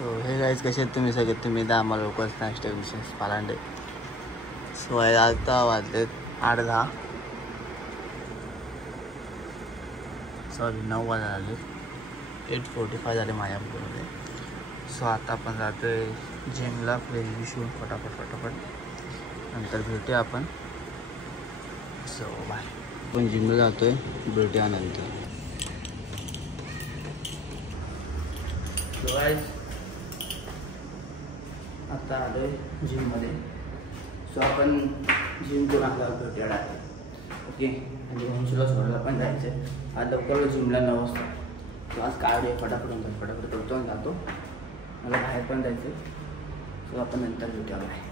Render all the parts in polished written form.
So हे guys कसे आहेत तुम्ही सगळे? तुम्ही तर आम्हाला लोकच नाश्ता विशेष पालांडे. सो आता वाजलेत 8:10, सॉरी 9 वाजता आले, 8:45 झाले माझ्यामध्ये. सो आता आपण जातो आहे जिमला, फ्रेश विशून फटाफट नंतर भेटूया आपण. So bye. आपण जिमला जातो आहे, भेटूया नंतर. आता आलो आहे जिममध्ये. सो आपण जिम करून आपला भेटूया आहे. ओके, आणि वंशूला सोडायला पण जायचं आहे. आज लवकर जिमला 9 वाजता. सो आज काढूया फटाफट करतो आणि जातो. मला बाहेर पण जायचं आहे. सो आपण नंतर भेटूया बाहेर.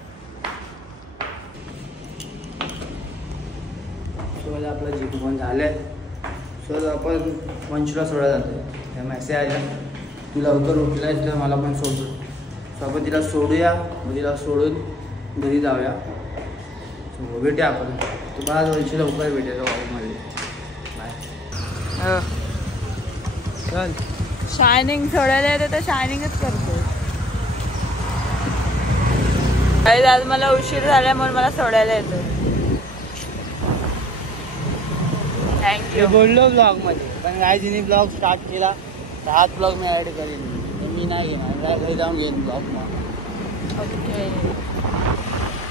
सो मला आपलं जिम पण झालं आहे. सो आपण वंशूला सोडायला जातो आहे. त्या मेसेज आला तू लवकर उठलायस तर मला पण सोडतो. सो आपण तिला सोडूया, मग तिला सोडून घरी जाऊया. सो भेटूया आपण. तुम्हाला आज वंशी लवकर भेटेल ऑफिसमध्ये. बाय. चल. शायनिंग सोडायला येते तर शायनिंगच करतो. आज मला उशीर झाला म्हणून मला सोडायला येतो. थँक्यू. बोललो ब्लॉगमध्ये, पण गायजीने ब्लॉग स्टार्ट केला तर हाच ब्लॉग मी ॲड करेन. मी नाही घेणार, घरी जाऊन घेईन ब्लॉग मग. ओके,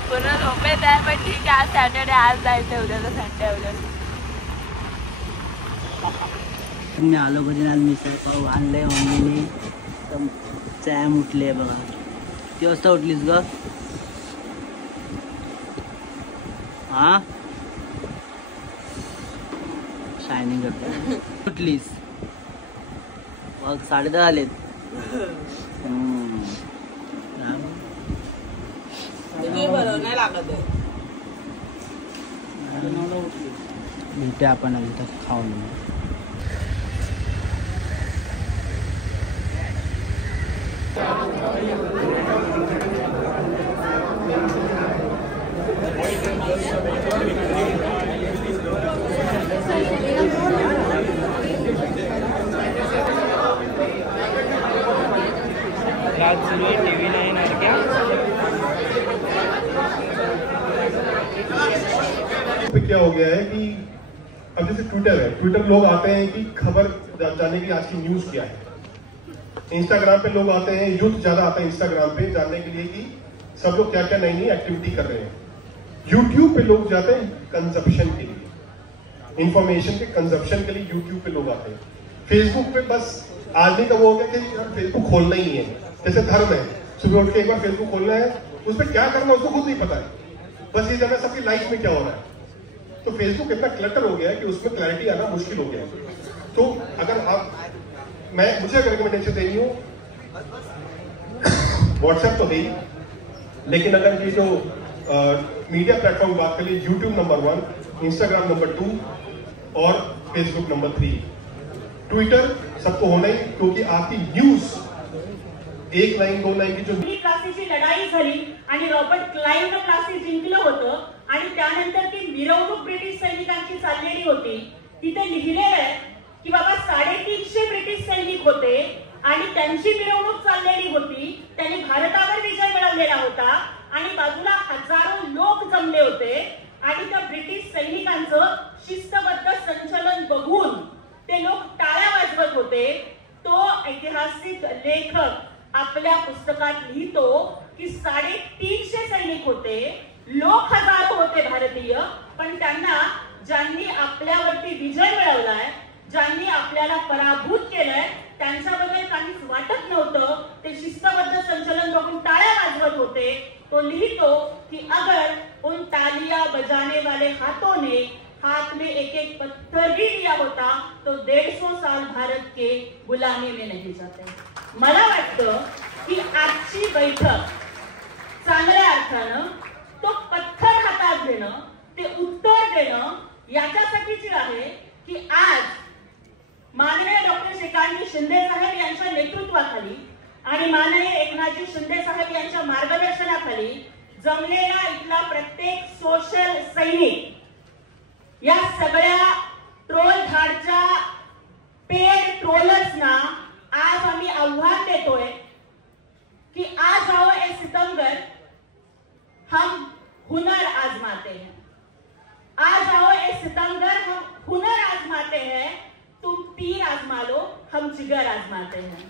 पूर्ण झोपेत आहे पण ठीक आहे. आज सॅटर्डे, आज जायचं, उद्या तर संडे. उद्या मी आलो कधी आज मिसळ पाव आणलंय मम्मीने. तर चॅम उठले बघा. किती वाजता उठलीस ग? हा, शायनिंग करते. उठलीस मग 10:30 झालेत. भेटे आपण नंतर खाऊन. टीवी नहीं ना क्या? क्या हो गया है कि अब जैसे ट्विटर लोग आते हैं कि खबर जानने के लिए आज की न्यूज क्या है. इंस्टाग्राम पे लोग आते हैं, यूथ ज्यादा आता है इंस्टाग्राम पे जानने के लिए कि सब लोग क्या क्या नई नई एक्टिविटी कर रहे हैं. यूट्यूब पे लोग जाते हैं कंजप्शन के लिए, इंफॉर्मेशन के कंजप्शन के लिए यूट्यूब पे लोग आते हैं. फेसबुक पे बस आदमी का वो हो गया कि यार फेसबुक खोलना ही है. जैसे धर्म है, सुबह उठ के एक बार फेसबुक खोलना है, उस पर क्या करना है उसको खुद नहीं पता है. बस ये जानना सबकी लाइफ में क्या हो रहा है. तो फेसबुक इतना क्लटर हो गया है कि उसमें क्लैरिटी आना मुश्किल हो गया है. तो अगर आप, मुझे अगर रिकमेंडेशन देनी हो, व्हाट्सएप तो है ही, लेकिन अगर ये जो मीडिया प्लेटफॉर्म बात करिए, यूट्यूब नंबर 1, इंस्टाग्राम नंबर 2 और फेसबुक नंबर 3. ट्विटर सबको होना ही, क्योंकि आपकी न्यूज 1 लाइन 2 लाइन की जो प्लासीची लढाई झाली आणि रॉबर्ट क्लाइव्हनं प्लासी जिंकलं होतं आणि त्यानंतर ती मिरवणूक ब्रिटिश सैनिकांची चाललेली होती. तिथे लिहिलेलं आहे की बाबा 350 ब्रिटिश सैनिक होते आणि त्यांची मिरवणूक चाललेली होती. त्यांनी भारतावर विजय मिळवलेला होता आणि बाजूला हजारो लोक जमले होते आणि त्या ब्रिटिश सैनिकांचं शिस्तबद्ध संचलन बघून ते लोक टाळ्या वाजवत होते. तो ऐतिहासिक लेखक आपल्या पुस्तकात लिहितो की 350 सैनिक होते, लोक हजारो होते भारतीय, पण त्यांना ज्यांनी आपल्यावरती विजय मिळवलाय, ज्यांनी आपल्याला पराभूत केलंय, त्यांच्याबद्दल काहीच वाटत नव्हतं. ते शिस्तबद्ध संचलन बघून टाळ्या वाजवत होते. तो लिहितो की अगर उन तालियां बजाने वाले हाथों ने हाथ में एक एक पत्थर भी लिया होता तो 150 साल भारत के गुलामी में नहीं जाते. मला वाटतं की आजची बैठक चांगल्या अर्थानं तो पत्थर हातात घेणं, ते उत्तर देणं याच्यासाठीची आहे की आज माननीय डॉक्टर श्रीकांतजी शिंदे साहेब यांच्या नेतृत्वाखाली आणि माननीय एकनाथजी शिंदे साहेब यांच्या मार्गदर्शनाखाली जमलेला इथला प्रत्येक सोशल सैनिक या सगळ्या ट्रोल झाडच्या पेड ट्रोलर्सना आज आम्ही आव्हान देतोय हुनर आजमाते हैं। आ जाओ ए सितमगर, हम हुनर आजमाते हैं, तुम तीर आजमा लो, हम जिगर आजमाते हैं।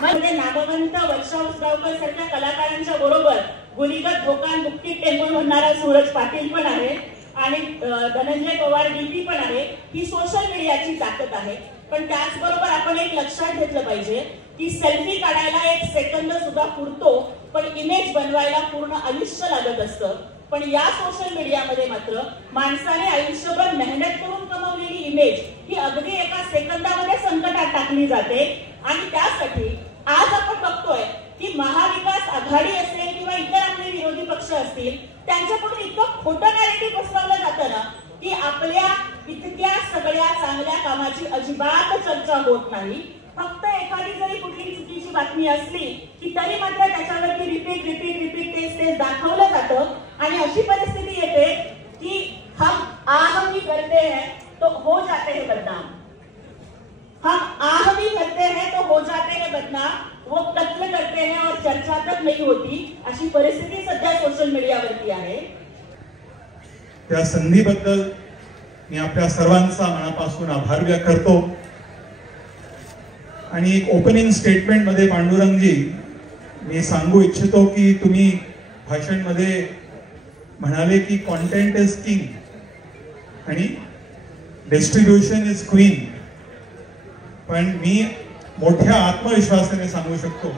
म्हणजे नामवंत वर्षा उसगावकर सारख्या कलाकारांच्या बरोबर गुलीगत भोकान बुक्कीत टेंबून म्हणणारा सूरज पाटील पण आहे आणि धनंजय पवार डीपी पण आहे। ही सोशल मीडियाची ताकद आहे। पण त्याचबरोबर आपण एक लक्षात घेतलं पाहिजे की सेल्फी काढायला 1 सेकंद सुद्धा पुरतो, पण इमेज बनवायला पूर्ण आयुष्य लागत असतं। पण या सोशल मीडियामध्ये मात्र माणसाने आयुष्यभर मेहनत करून कमवलेली इमेज ही अगदी एका सेकंदामध्ये संकटात टाकली जाते। आणि त्यासाठी आज आपण बघतोय की महाविकास आघाडी असेल किंवा इतर आपले विरोधी पक्ष असतील, त्यांच्याकडून इतकं खोटं नॅरेटिव्ह पसरवलं जातं ना की आपल्या इतक्या सगळ्या चांगल्या कामाची अजिबात चर्चा होत नाही। फक्त एखादी जरी कुठली चुकीची बातमी असली की तरी मात्र त्याच्यावरती रिपीट तेच दाखवलं जातं आणि अशी परिस्थिती येते की हम आह भी करते हैं तो हो जाते हैं बदनाम, हम आह भी करते हैं तो हो जाते हैं बदनाम, वो कत्ल करते हैं और चर्चा तक नहीं होती, अशी परिस्थिती सध्या सोशल मीडियावरती आहे। त्या संधीबद्दल मी आपल्या सर्वांचा मनापासून आभार व्यक्त करतो। आणि एक ओपनिंग स्टेटमेंट मध्ये पांडुरंगजी मी सांगू इच्छितो की तुम्ही भाषण मध्ये म्हणाले की कंटेंट इज किंग आणि डिस्ट्रीब्युशन इज क्वीन, पण मी मोठ्या आत्मविश्वासाने सांगू शकतो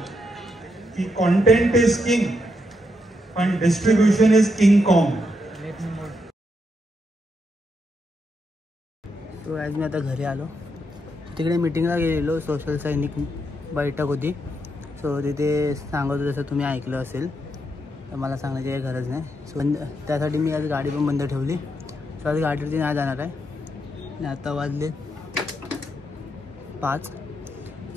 की कंटेंट इज किंग पण डिस्ट्रीब्युशन इज किंग कॉंग। तो आज मी आता घरी आलो, तिकडे मीटिंगला गेलेलो, सोशल सैनिक बैठक होती। सो तिथे सांगत होतं, जसं तुम्ही ऐकलं असेल, तर मला सांगण्याची काही गरज नाही। सो त्यासाठी मी आज गाडी पण बंद ठेवली। सो आज गाडीवरती नाही जाणार आहे आणि आता वाजले 5।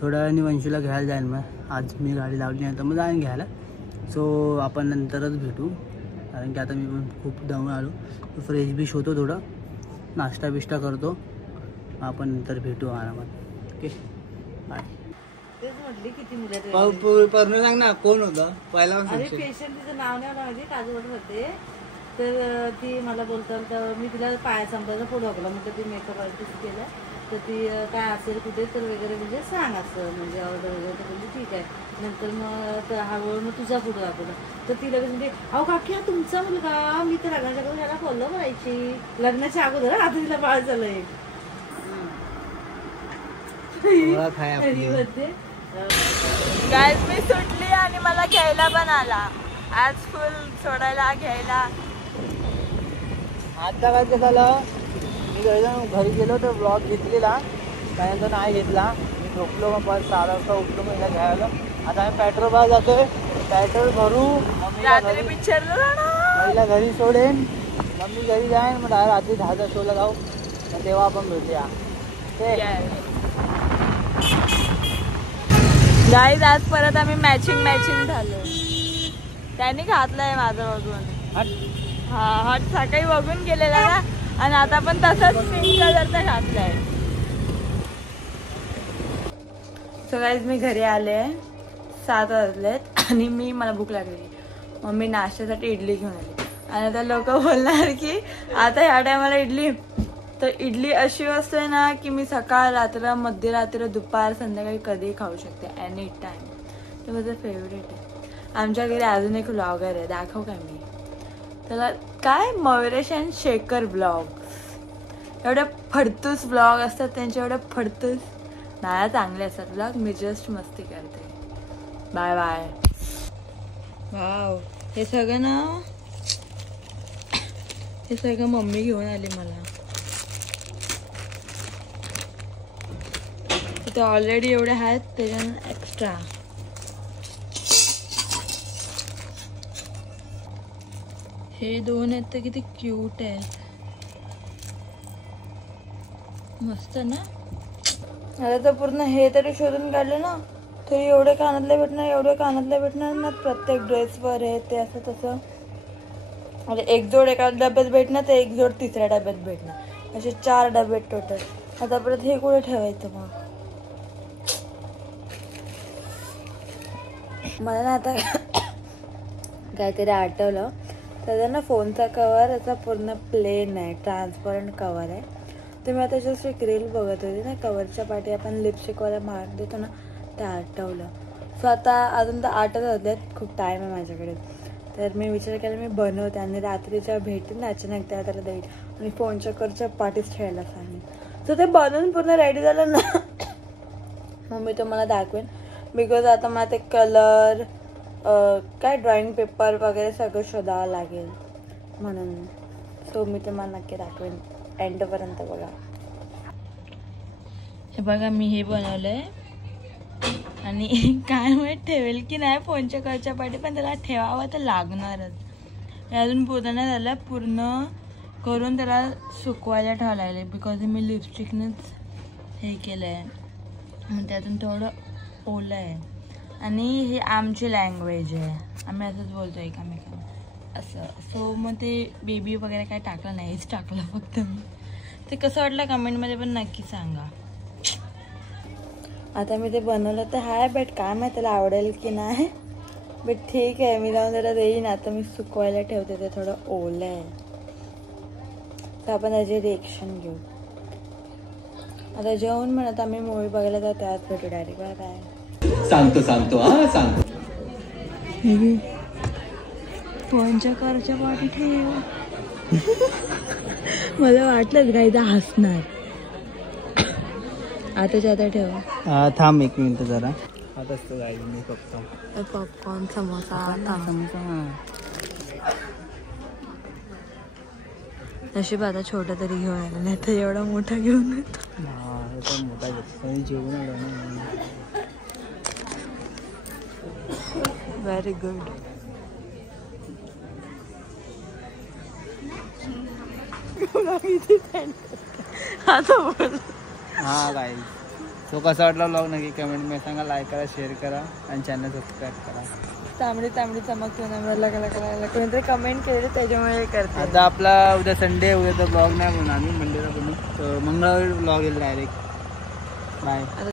थोड्या वेळाने वंशूला घ्यायला जाईल, मग आज मी गाडी लावली नाही तर मग जाईन घ्यायला। सो आपण नंतरच भेटू, कारण की आता मी पण खूप दमून आलो। फ्रेश बिश होतो, थोडं नाश्ता बिष्टा करतो, आपण नंतर भेटू आरामात। Okay, bye. तेच म्हटली किती मुलं पर्ण सांग ना, कोण होता पहिला? अरे पेशंट तिचं नाव नाही माहिती, काजूवाडी होते, तर ती मला बोलतात, तर मी तिला पाया संपायचा फोटो टाकला, म्हटलं ती मेकअप आर्टिस्ट केला, तर ती काय असेल कुठे तर वगैरे म्हणजे सांग असं, म्हणजे ऑर्डर वगैरे, तर म्हणजे ठीक आहे। नंतर मग हळूहळू मग तुझा फोटो दाखवला, तर ती लगेच म्हणजे अहो काकी हा तुमचा मुलगा, मी तर लग्नाच्या अगोदर त्याला फॉलो करायची, लग्नाच्या अगोदर, आता तिला बाळ झालंय। गाइस मी सुटली आणि मला घ्यायला पण आला, आज फुल सोडायला घ्यायला। आता काय ते झालं, मी घरी गेलो तर ब्लॉग घेतलेला, त्यानंतर नाही घेतला, मी झोपलो, मग परत 4 वाजता उठलो, मग हिला घ्यायला। आता आम्ही पेट्रोल पंप जातोय, पेट्रोल भरू, रात्री पिक्चरला जाणार, पहिला घरी सोडेन, मग मी घरी जाईन, मग रात्री 10चा शोला जाऊ, तेव्हा आपण भेटूया। गाईज आज परत आम्ही मॅचिंग झालो, त्यांनी घातलंय माझं बघून। हा हट सकाळी बघून गेलेला ना, आणि आता पण तसंच पिंक कलरचा घातलाय। सो गाईज मी घरी आले, 7 वाजलेत आणि मला भूक लागली, मम्मी नाश्त्यासाठी इडली घेऊन आली। आणि आता लोक बोलणार की आता ह्या टायमाला इडली, तर इडली अशी वस्तू आहे ना की मी सकाळ, रात्र, मध्यरात्र, दुपार, संध्याकाळी कधीही खाऊ शकते, एनी टाइम। ते माझं फेवरेट आहे। आमच्या घरी अजून एक ब्लॉगर आहे, दाखव काय मी त्याला, काय मयुरेश अँड शेखर ब्लॉग, एवढे फडतूस ब्लॉग असतात त्यांचे, एवढे फडतूस नाही, चांगले असतात ब्लॉग, मी जस्ट मस्ती करते। Bye bye. वाव, हे सगळं ना, हे सगळं मम्मी घेऊन आली मला। इथे ऑलरेडी एवढे आहेत, त्याच्यानं एक्स्ट्रा। हे 2 आहेत तर किती क्यूट आहेत, मस्त ना। आता तर पूर्ण हे तरी शोधून काढले ना, तरी एवढे कानातले भेटणार ना, प्रत्येक ड्रेसवर आहे ते असं तसं। अरे एक जोड एका डब्यात भेटणार, तर एक जोड तिसऱ्या डब्यात भेटणार, असे 4 डबे टोटल। आता परत हे कुठे ठेवायचं मग? मला ना आता काहीतरी आठवलं. त्याचा ना फोनचा कवर असा पूर्ण प्लेन आहे, ट्रान्सपरंट कवर आहे. तर मी आता जस्ट एक रील बघत होती ना, कवरच्या पाठी आपण लिपस्टिकवाला मार्क देतो ना, ते आठवलं. सो आता अजून तर 8च वाजलेत, खूप टाईम आहे माझ्याकडे. तर मी विचार केला मी बनवते आणि रात्रीच्या भेटेन ना अचानक त्याला देईल आणि फोनच्या कवरच्या पाठीच ठेवायला सांगेन. सो ते बनवून पूर्ण रेडी झालं ना मग मी तुम्हाला दाखवेन. बिकॉज आता मला ते कलर काय ड्रॉइंग पेपर वगैरे सगळं शोधावं लागेल म्हणून. सो मी तुम्हाला नक्की दाखवेन, एंडपर्यंत बघा. हे बघा मी हे बनवलंय आणि काय माहीत ठेवेल की नाही फोनच्या कवरच्या पाठी, पण त्याला ठेवावं तर लागणारच. हे अजून पूर्ण नाही झालं, पूर्ण करून त्याला सुकवायला ठेवायला लागले. बिकॉज मी लिपस्टिकनेच हे केलं आहे, मग त्यातून थोडं ओलं आहे. आणि हे आमची लँग्वेज आहे, आम्ही असंच बोलतो एकामेकांना असं. सो मग ते बेबी वगैरे काय टाकलं नाही, हेच टाकलं फक्त मी. ते कसं वाटलं कमेंटमध्ये पण नक्की सांगा. आता मी ते बनवलं तर हाय, बट काय माहिती त्याला आवडेल की नाही. बट ठीक आहे, मी जाऊन जरा देईन. आता मी सुकवायला ठेवते, ते थोडं ओलं आहे. तर आपण त्याचे रिएक्शन घेऊ. आता जेवण म्हणत आम्ही मूवी बघायला तर त्यात भेटू डायरेक्ट. काय सांगतो हा सांगतो. फोनच्या करच्या पाठी ठेव. मला वाटलंच गाईदा हसणार. आताच्या आता ठेव. थांब 1 मिनिट जरा. आताच तो गाई मी बघतो. पॉपकॉर्न समोसा नशीब आता छोटा तरी घेऊन आला, नाही तर एवढा मोठा घेऊन येतो. मोठा घेतो जेवण आलो ना. Very good. हा गाईज, तो कसा वाटला व्लॉग नक्की कमेंटमध्ये सांगा. लाईक करा, शेअर करा आणि चॅनल सबस्क्राईब करा. तांबडी तांबडी चमकतो ना मला लागला. कोणीतरी कमेंट केले त्याच्यामुळे करते. आता आपला उद्या संडे, उद्या तर ब्लॉग नाही म्हणून आम्ही मंडेला बनवू. तर मंगळवारी ब्लॉग येईल डायरेक्ट. बाय.